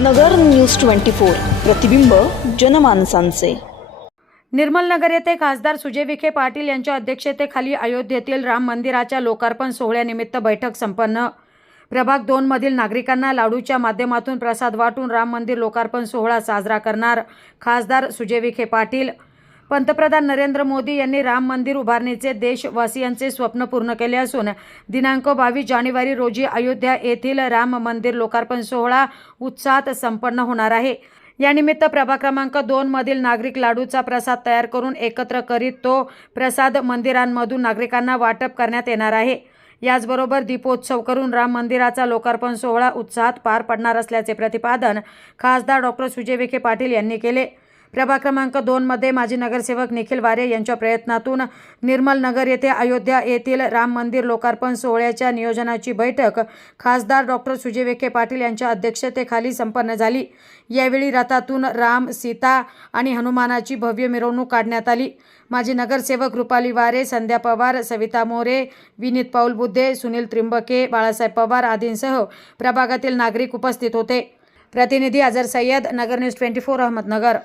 नगर news twenty four प्रतिबिंब जनमानसांचे. निर्मल नगर येथे खासदार सुजय विखे पाटील यांच्या अध्यक्षतेखाली अयोध्येतील राम मंदिराच्या लोकार्पण सोहळ्यानिमित्त बैठक संपन्न. प्रभाग दोनमधील नागरिकांना लाडूच्या माध्यमातून प्रसाद वाटून राम मंदिर लोकार्पण सोहळा साजरा करणार खासदार सुजय विखे पाटील. पंतप्रधान नरेंद्र मोदी यांनी राम मंदिर उभारणीचे देशवासियांचे स्वप्न पूर्ण केले असून दिनांक बावीस जानेवारी रोजी अयोध्या येथील राम मंदिर लोकार्पण सोहळा उत्साहात संपन्न होणार आहे. यानिमित्त प्रभाग क्रमांक दोन मधील नागरिक लाडूचा प्रसाद तयार करून एकत्र करीत तो प्रसाद मंदिरांमधून नागरिकांना वाटप करण्यात येणार आहे. याचबरोबर दीपोत्सव करून राम मंदिराचा लोकार्पण सोहळा उत्साहात पार पडणार असल्याचे प्रतिपादन खासदार डॉक्टर सुजय विखे पाटील यांनी केले. प्रभाग क्रमांक दोनमध्ये माजी नगरसेवक निखिल वारे यांच्या प्रयत्नातून निर्मल नगर येथे अयोध्या येथील राम मंदिर लोकार्पण सोहळ्याच्या नियोजनाची बैठक खासदार डॉक्टर सुजय विखे पाटील यांच्या अध्यक्षतेखाली संपन्न झाली. यावेळी रथातून राम सीता आणि हनुमानाची भव्य मिरवणूक काढण्यात आली. माजी नगरसेवक रुपाली वारे संध्या पवार सविता मोरे विनीत पाऊल बुद्धे सुनील त्रिंबके बाळासाहेब पवार आदींसह प्रभागातील नागरिक उपस्थित होते. प्रतिनिधी Ajar Sayyad Nagar news twenty four Ahmednagar.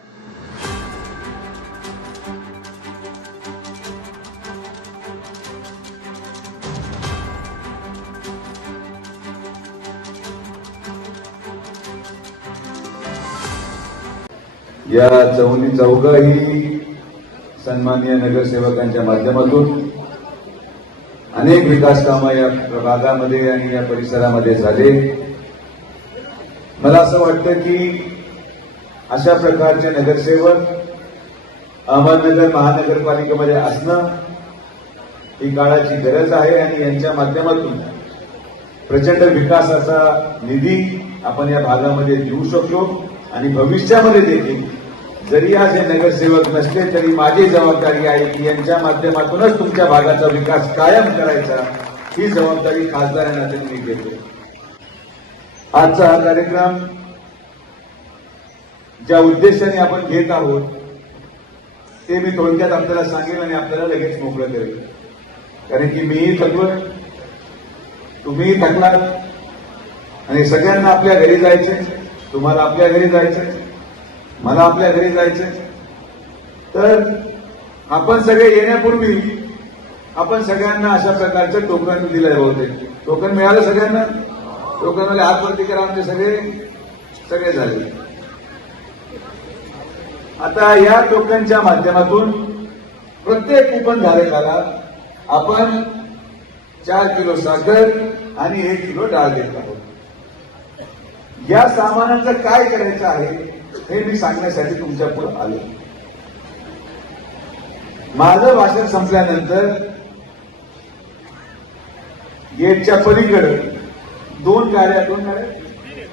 या चौनी चौघही सन्माननीय नगरसेवकांच्या माध्यमातून अनेक विकास कामं या भागामध्ये आणि या परिसरामध्ये झाले. मला असं वाटतं की अशा प्रकारचे नगरसेवक अहमदनगर महानगरपालिकेमध्ये असणं ही काळाची गरज आहे आणि यांच्या माध्यमातून प्रचंड विकासाचा निधी आपण या भागामध्ये देऊ शकतो आणि भविष्यामध्ये देखील जरी आज हे नगरसेवक नसले तरी माझी जबाबदारी आहे की यांच्या माध्यमातूनच तुमच्या भागाचा विकास कायम करायचा ही जबाबदारी खासदारांना मी घेतो आजचा हा कार्यक्रम ज्या उद्देशाने आपण घेत आहोत ते मी थोडक्यात आपल्याला सांगेन आणि आपल्याला लगेच मोकळं करेल. कारण की मीही थकलो तुम्हीही थकलात आणि सगळ्यांना आपल्या घरी जायचे तुम्हाला आपल्या घरी जायचंय. मला आपल्या घरी जायचंय. तर आपण सगळे येण्यापूर्वी आपण सगळ्यांना अशा प्रकारचे टोकन दिले होते टोकन मिळालं सगळ्यांना? टोकन वाले करा आमचे सगळे. सगळे झाले. आता या टोकनच्या माध्यमातून प्रत्येक कुपन धारकाला आपण चार किलो साखर आणि एक किलो डाळ देत आहोत. या सामानाचं काय करायचं आहे? हे मी सांगण्यासाठी तुमच्यापुढे आलो. माझं भाषण संपल्यानंतर गेटच्या पलीकडे दोन गाड्या दोन गाड्या?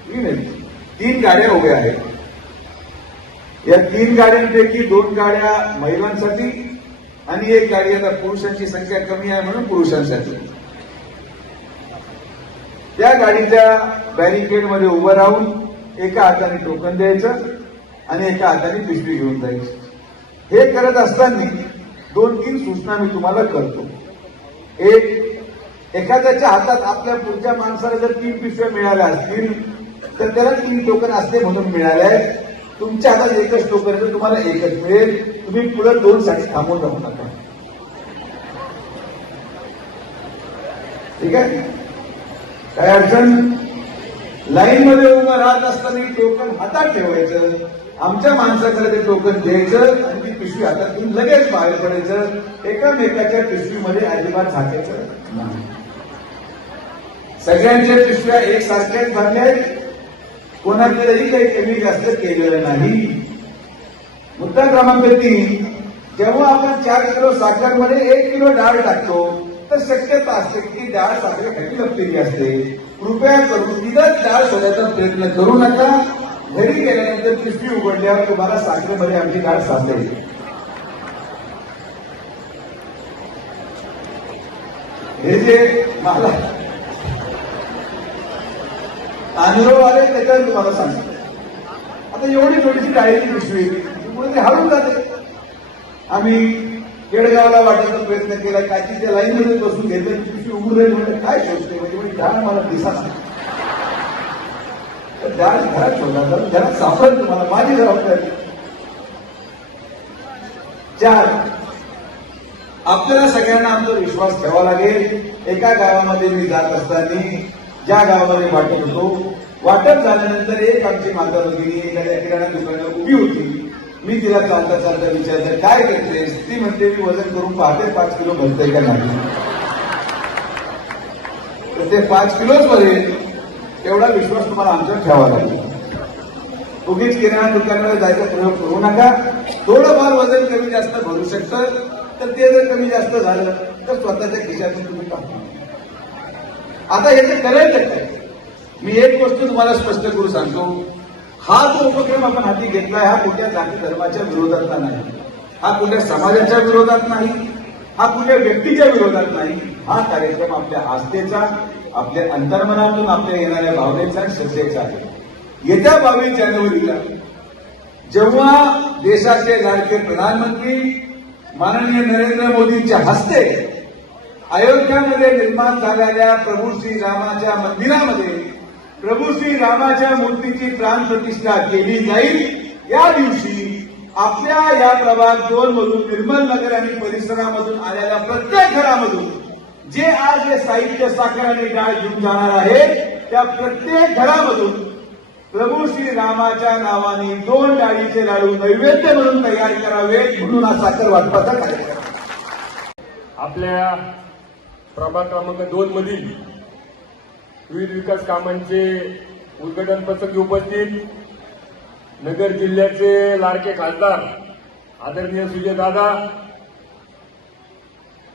तीन तीन गाड्या उभ्या आहेत. या तीन गाड्यांपैकी दोन गाड्या महिलांसाठी आणि एक गाडी आता पुरुषांची संख्या कमी आहे म्हणून पुरुषांसाठी. त्या गाडीच्या बॅरिकेडमध्ये उभं राहून एका हाताने टोकन द्यायचं आणि एका हाताने पिशवी घेऊन जाईल. हे करत असताना दोन तीन सूचना मी तुम्हाला करतो. एक एखाद्याच्या हातात आपल्या पुढच्या माणसाला जर तीन पिशव्या मिळाल्या असतील तर त्याला तीन टोकन असते म्हणून मिळाले आहेत. तुमच्या हातात एकच टोकन आहे तुम्हाला एकच मिळेल. तुम्ही पुढे दोन साठी थांबून राहू नका ठीक आहे? काय अडचण? लाईन मध्ये उभं राहत असताना टोकन हातात ठेवायचं. आमच्या माणसाकडे ते टोकन द्यायचं आणि ती पिशवी हातात घेऊन लगेच बाहेर पडायचं. एकामेकाच्या पिशवीमध्ये अजिबात झाकायचं नाही. सगळ्यांच्या पिशव्या एकसारख्याच भरल्या आहेत. कोणाकडेही काही कमी जास्त केलेलं नाही. मुद्दा क्रमांक तीन जेव्हा आपण चार किलो साखरमध्ये एक किलो डाळ टाकतो तर शक्यता असते की डाळ साखरेखाली लपलेली असते. कृपया करून तिथंच डाळ शोधायचा प्रयत्न करू नका. घरी गेल्यानंतर पिशवी उघडल्यावर तुम्हाला साखरेमध्ये आमची डाळ सापडेल. हे जे मला अनुभव आले त्याच्यावर तुम्हाला सांगतो. आता एवढी छोटीशी डाळीची पिशवी पुढे ते हळून जाते. आम्ही केडगावला वाटायचा प्रयत्न केला काची त्या लाईनमध्ये बसून घेतलं पिशवी उघडून म्हणजे काय शोधते म्हणजे म्हणजे डाळ मला दिसाच तर त्या घरात ठेवला तर घरात सापडेल तुम्हाला माझी जबाबदारी. चार आपल्याला सगळ्यांना आमचा विश्वास ठेवा लागेल. एका गावामध्ये मी जात असताना ज्या गावामध्ये वाटत होतो वाटप झाल्यानंतर एक आमची माता भगिनी एखाद्या किराणा दुकानात उभी होती. मी तिला चालता चालता विचारलं काय करतेस ती म्हणते मी वजन करून पाहते पाच किलो भरते का नाही? तर ते पाच किलोच भरेल. एवढा विश्वास तुम्हाला आमच्यावर ठेवा लागेल. उगीच किराणा दुकानाला जायचा प्रयोग करू नका. थोडंफार वजन कमी जास्त भरू शकतं तर ते जर कमी जास्त झालं तर स्वतःच्या खिशातून तुम्ही टाका आता याचं करायचं काय मी एक गोष्ट तुम्हाला स्पष्ट करू सांगतो. हा जो उपक्रम आपण हाती घेतलाय हा कुठल्या जाती धर्माच्या विरोधातला नाही. हा कुठल्या समाजाच्या विरोधात नाही. हा कुठल्या व्यक्तीच्या विरोधात नाही. हा कार्यक्रम आपल्या आस्थेचा आपल्या अंतर्मनातून आपल्या येणाऱ्या भावनेचा श्रद्धेचा आहे. येत्या बावीस जानेवारीला जेव्हा देशाचे लाडके प्रधानमंत्री माननीय नरेंद्र मोदींच्या हस्ते अयोध्यामध्ये निर्माण झालेल्या प्रभू श्री रामाच्या मंदिरामध्ये प्रभू श्री रामाच्या मूर्तीची प्राण प्रतिष्ठा केली जाईल. या दिवशी आपल्या या प्रभाग दोन मधून निर्मल नगर आणि परिसरामधून आलेल्या प्रत्येक घरामधून जे आज हे साहित्य साखर आणि डाळ घेऊन जाणार आहे त्या प्रत्येक घरामधून प्रभू श्री रामाच्या नावाने दोन डाळीचे लाडू नैवेद्य म्हणून तयार करावेत म्हणून हा साखर वाटपाचा कार्यक्रम. आपल्या प्रभाग क्रमांक दोन मधील विविध विकास कामांचे उद्घाटन प्रसंगी उपस्थित नगर जिल्ह्याचे लाडके खासदार आदरणीय सुजयदादा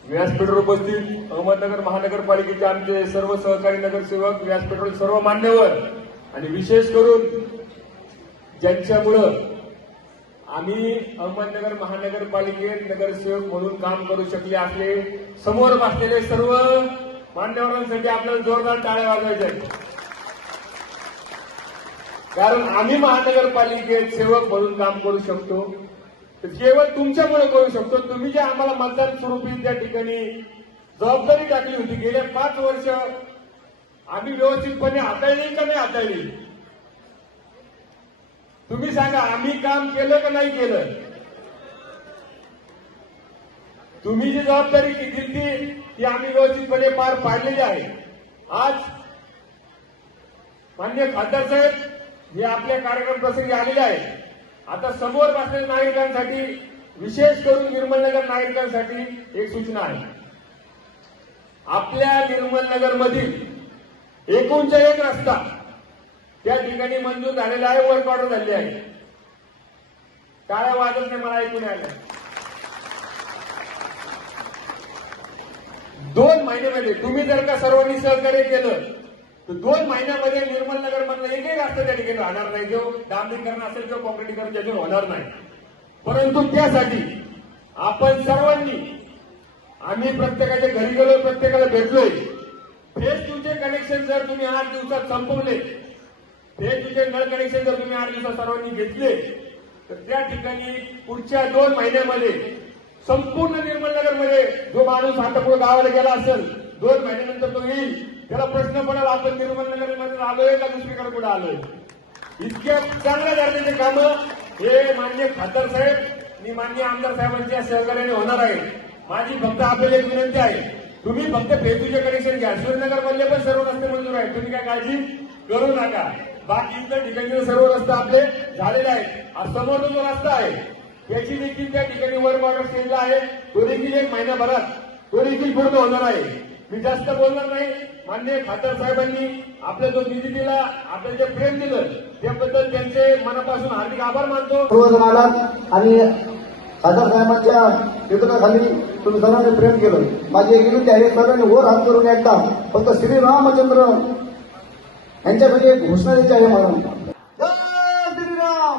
व्यासपीठावर उपस्थित अहमदनगर महानगरपालिकेचे आमचे सर्व सहकारी नगरसेवक व्यासपीठावर सर्व मान्यवर आणि विशेष करून ज्यांच्यामुळं आम्ही अहमदनगर महानगरपालिकेत नगरसेवक म्हणून काम करू शकले असले समोर बसलेले सर्व मान्यवरांसाठी आपल्याला जोरदार टाळ्या वाजवायच्या कारण आम्ही महानगरपालिकेत सेवक म्हणून काम करू शकतो. तर केवळ तुमच्यामुळे करू शकतो. तुम्ही जे आम्हाला मतदान स्वरूपी त्या ठिकाणी जबाबदारी टाकली होती गेल्या पाच वर्ष आम्ही व्यवस्थितपणे हाताळली का नाही हाताळली? तुम्ही सांगा आम्ही काम केलं का नाही केलं? तुम्ही जी जबाबदारी दिली ती ती आम्ही व्यवस्थितपणे पार पाडलेली आहे. आज मान्य खासदार साहेब हे आपल्या कार्यक्रम प्रसंगी आलेले आहे. आता समोर बसलेल्या नागरिकांसाठी विशेष करून निर्मलनगर नागरिकांसाठी एक सूचना आहे. आपल्या निर्मलनगर मधील एकूणचा एक रस्ता त्या ठिकाणी मंजूर झालेला आहे वर्क ऑर्डर झाली आहे. टाळ्या वाजत नाही मला ऐकून आलं. दोन महिन्यामध्ये तुम्ही जर का सर्वांनी सहकार्य केलं तर दोन महिन्यामध्ये निर्मल नगर मधला एकही रास्ता त्या ठिकाणी राहणार नाही जो डांबरीकरण असेल किंवा कॉन्क्रिटीकरण त्याच्यावर होणार नाही. परंतु त्यासाठी आपण सर्वांनी आम्ही प्रत्येकाच्या घरी गेलो प्रत्येकाला भेटलोय. फेस टूचे कनेक्शन जर तुम्ही आठ दिवसात संपवले फेस टूचे नळ कनेक्शन जर तुम्ही आठ दिवसात सर्वांनी घेतले तर त्या ठिकाणी पुढच्या दोन महिन्यामध्ये संपूर्ण निर्मलनगरमध्ये जो माणूस आता गावाला गेला असेल दोन महिन्यानंतर तो येईल. त्याला प्रश्न पडेल आपण निर्मलनगरमध्ये आलोय का दुसरीकडे कुठे आलोय? इतक्या चांगल्या दर्जाचे काम. हे मान्य खासदार साहेब आणि मान्य आमदार साहेबांच्या सहकार्याने होणार आहे. माझी फक्त आपल्याला एक विनंती आहे. तुम्ही फक्त फेसबुकचे कनेक्शन घ्या. सूर्यनगर मधले पण सर्व रस्ते मंजूर आहेत. तुम्ही काय काळजी करू नका. बाकी इतर ठिकाणी सर्व रस्ते आपले झालेले आहेत. समोर जो रस्ता आहे याची देखील त्या ठिकाणी वर ऑर्डर स्टेजला आहे. तो देखील एक महिन्याभरात तो देखील पूर्ण होणार आहे. मी जास्त बोलणार नाही. मान्य खासदार साहेबांनी आपला जो निधी दिला आपल्याला जे प्रेम दिलं त्याबद्दल त्यांचे मनापासून हार्दिक आभार मानतो. आणि खासदार साहेबांच्या नेतृत्वाखाली तुम्ही सर्वांनी प्रेम केलं. माझी एक विनंती आहे सर्वांनी वर हात करून एकदा फक्त श्रीरामचंद्र यांच्यासाठी एक घोषणा द्यायची आहे मला जय श्रीराम